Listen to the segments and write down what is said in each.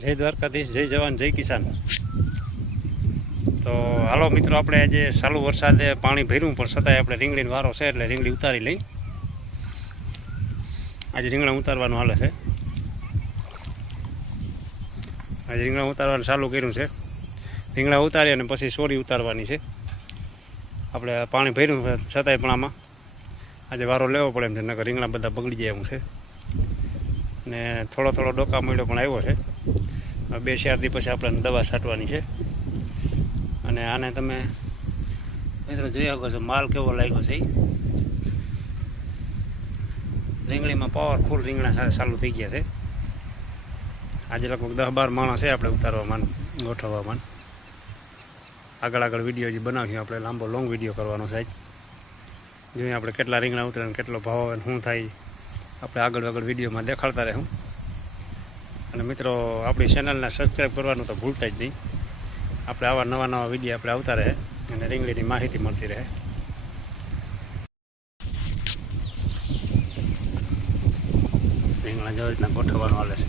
જય દ્વારકાધીશ, જય જવાન, જય કિસાન. તો હાલો મિત્રો, આપણે આજે ચાલુ વરસાદે પાણી ભર્યું પણ છતાંય આપણે રીંગણીનો વારો છે એટલે રીંગણી ઉતારી લઈ. આજે રીંગણા ઉતારવાનું હાલે છે. આજે રીંગણા ઉતારવાનું ચાલુ કર્યું છે. રીંગણા ઉતારી અને પછી સોરી ઉતારવાની છે. આપણે પાણી ભર્યું છતાંય પણ આમાં આજે વારો લેવો પડે એમ છે, નકર રીંગણા બધા બગડી જાય એમ છે. ને થોડો થોડો ડોકા મળ્યો પણ આવ્યો છે. 2-4 દી પછી આપણે દવા છાંટવાની છે. અને આને તમે મિત્રો જોઈ શકો છો માલ કેવો લાગ્યો છે. રીંગણીમાં પાવરફુલ રીંગણા ચાલુ થઈ ગયા છે. આજે લગભગ 10-12 માણસ છે આપણે ઉતારવામાં, ગોઠવવામાં. આગળ વિડીયો જે બનાવીએ આપણે લાંબો લોંગ વિડીયો કરવાનો છે. જોઈએ આપણે કેટલા રીંગણા ઉતરે ને કેટલો ભાવ આવે શું થાય આપણે આગળ વિડીયોમાં દેખાડતા રહેવું. અને મિત્રો આપણી ચેનલને સબસ્ક્રાઈબ કરવાનું તો ભૂલતા જ નહીં. આપણે આવા નવા વિડીયો આપણે આવતા રહે અને રીંગણીની માહિતી મળતી રહે. રીંગણા જેવી રીતના ગોઠવવાનું હાલે છે.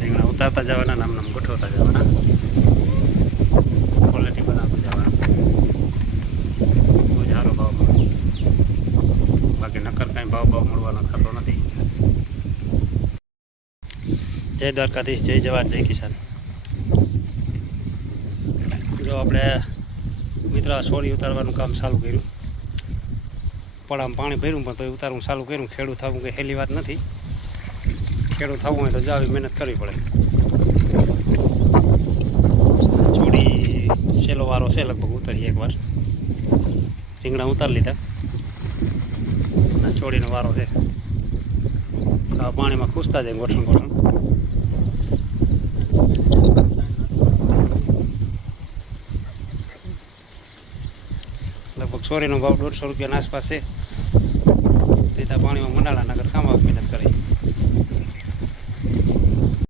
રીંગણા ઉતારતા જવાના, નામ ગોઠવતા જવાના, ક્વોલિટી બનાવતા જવાના, તો જ સારો ભાવ મળે. બાકી નકર કાંઈ ભાવ મળવાનો થતો નથી. જય દ્વારકાધીશ, જય જવાન, જય કિસાન. જો આપણે મિત્રો આ સોરી ઉતારવાનું કામ ચાલુ કર્યું. પડામાં પાણી ભર્યું પણ તો ઉતારવું ચાલુ કર્યું. ખેડૂત થવું કંઈ હેલી વાત નથી. ખેડૂત થવું હોય તો જાવી મહેનત કરવી પડે. છોડી છેલ્લો વારો છે, લગભગ ઉતારી એકવાર રીંગણા ઉતારી લીધા અને છોડીનો વારો છે. આ પાણીમાં ખૂસતા જાય ગોઠણ. લગભગ સોરીનો ભાવ 150 રૂપિયાની આસપાસ છે.